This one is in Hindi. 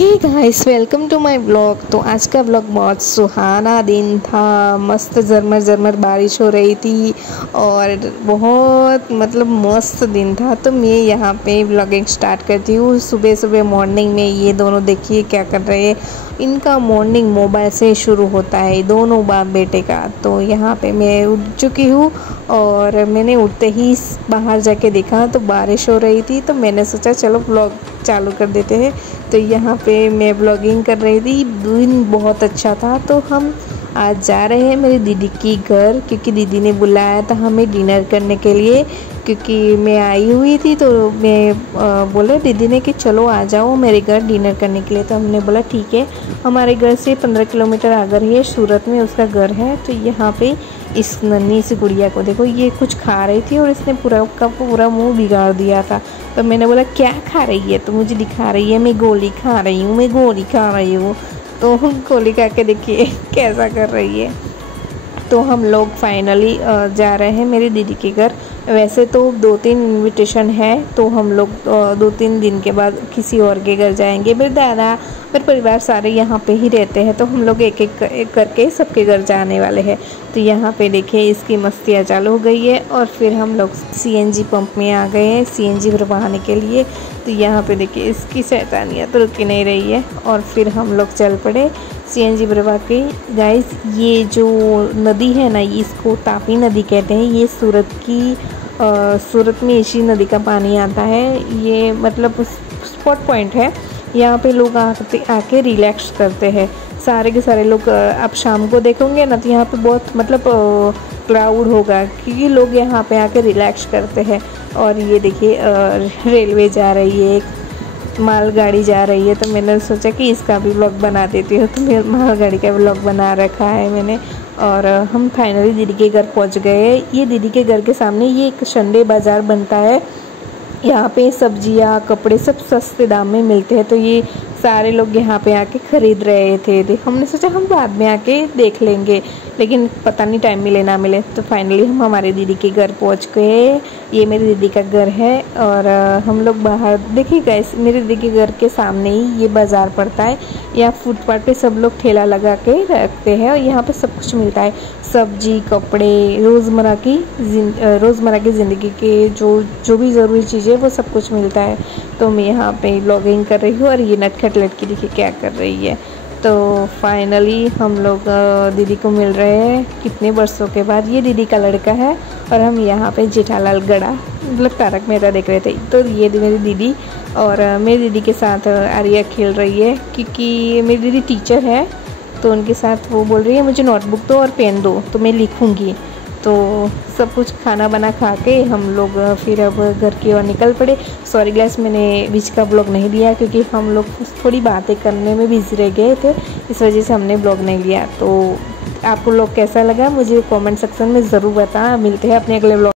Hey guys, welcome to my blog. तो आज का ब्लॉग बहुत सुहाना दिन था। मस्त झरमर झरमर बारिश हो रही थी और बहुत मस्त दिन था। तो मैं यहाँ पे ब्लॉगिंग स्टार्ट करती हूँ। सुबह सुबह मॉर्निंग में ये दोनों देखिए क्या कर रहे हैं। इनका मॉर्निंग मोबाइल से शुरू होता है, दोनों बाप बेटे का। तो यहाँ पे मैं उठ चुकी हूँ और मैंने उठते ही बाहर जाके देखा तो बारिश हो रही थी। तो मैंने सोचा चलो ब्लॉग चालू कर देते हैं। तो यहाँ पे मैं ब्लॉगिंग कर रही थी, दिन बहुत अच्छा था। तो हम आज जा रहे हैं मेरी दीदी की घर, क्योंकि दीदी ने बुलाया था हमें डिनर करने के लिए। क्योंकि मैं आई हुई थी तो मैं बोले दीदी ने कि चलो आ जाओ मेरे घर डिनर करने के लिए। तो हमने बोला ठीक है। हमारे घर से 15 किलोमीटर आगे ही सूरत में उसका घर है। तो यहाँ पे इस नन्ही सी गुड़िया को देखो, ये कुछ खा रही थी और इसने पूरा का पूरा मुंह बिगाड़ दिया था। तो मैंने बोला क्या खा रही है, तो मुझे दिखा रही है मैं गोली खा रही हूँ, मैं गोली खा रही हूँ। तो गोली खा के देखिए कैसा कर रही है। तो हम लोग फाइनली जा रहे हैं मेरी दीदी के घर। वैसे तो 2-3 इनविटेशन है, तो हम लोग 2-3 दिन के बाद किसी और के घर जाएंगे। मेरे दादा मेरे परिवार सारे यहाँ पे ही रहते हैं, तो हम लोग एक एक करके सबके घर जाने वाले हैं। तो यहाँ पे देखिए इसकी मस्तियाँ चालू हो गई है। और फिर हम लोग CNG पंप में आ गए हैं CNG भरवाने के लिए। तो यहाँ पे देखिए इसकी शैतानियाँ तो रुक नहीं रही है। और फिर हम लोग चल पड़े CNG भरवा के। गाइस, ये जो नदी है ना, इसको तापी नदी कहते हैं। ये सूरत में इसी नदी का पानी आता है। ये स्पॉट पॉइंट है। यहाँ पे लोग आके रिलैक्स करते हैं। सारे के सारे लोग आप शाम को देखोगे ना, तो यहाँ पे बहुत क्राउड होगा, क्योंकि लोग यहाँ पे आके रिलैक्स करते हैं। और ये देखिए रेलवे जा रही है, एक मालगाड़ी जा रही है। तो मैंने सोचा कि इसका भी व्लॉग बना देती हूँ। तो मेरे मालगाड़ी का व्लॉग बना रखा है मैंने। और हम फाइनली दीदी के घर पहुँच गए। ये दीदी के घर के सामने ये एक संडे बाज़ार बनता है। यहाँ पे सब्जियाँ कपड़े सब सस्ते दाम में मिलते हैं। तो ये सारे लोग यहाँ पे आके ख़रीद रहे थे। हमने सोचा हम बाद में आके देख लेंगे, लेकिन पता नहीं टाइम मिले ना मिले। तो फाइनली हम हमारे दीदी के घर पहुँच गए। ये मेरी दीदी का घर है। और हम लोग बाहर देखिए गाइस, मेरी दीदी के घर के सामने ही ये बाज़ार पड़ता है। यहाँ फुटपाथ पे सब लोग ठेला लगा के रखते हैं और यहाँ पे सब कुछ मिलता है। सब्जी कपड़े रोज़मर्रा की ज़िंदगी के जो भी ज़रूरी चीज़ें वो सब कुछ मिलता है। तो मैं यहाँ पे ब्लॉगिंग कर रही हूँ और ये नटखट लड़की देखिए क्या कर रही है। तो फाइनली हम लोग दीदी को मिल रहे हैं कितने वर्षों के बाद। ये दीदी का लड़का है और हम यहाँ पे जेठालाल गड़ा तारक मेहता देख रहे थे। तो ये मेरी दीदी और मेरी दीदी के साथ आर्या खेल रही है, क्योंकि मेरी दीदी टीचर है। तो उनके साथ वो बोल रही है मुझे नोटबुक दो और पेन दो तो मैं लिखूँगी। तो सब कुछ खाना बना खा के हम लोग फिर अब घर की ओर निकल पड़े। सॉरी गाइस, मैंने बीच का ब्लॉग नहीं लिया, क्योंकि हम लोग थोड़ी बातें करने में बिजी रह गए थे, इस वजह से हमने ब्लॉग नहीं लिया। तो आपको ब्लॉग कैसा लगा मुझे कमेंट सेक्शन में ज़रूर बताएं। मिलते हैं अपने अगले ब्लॉग।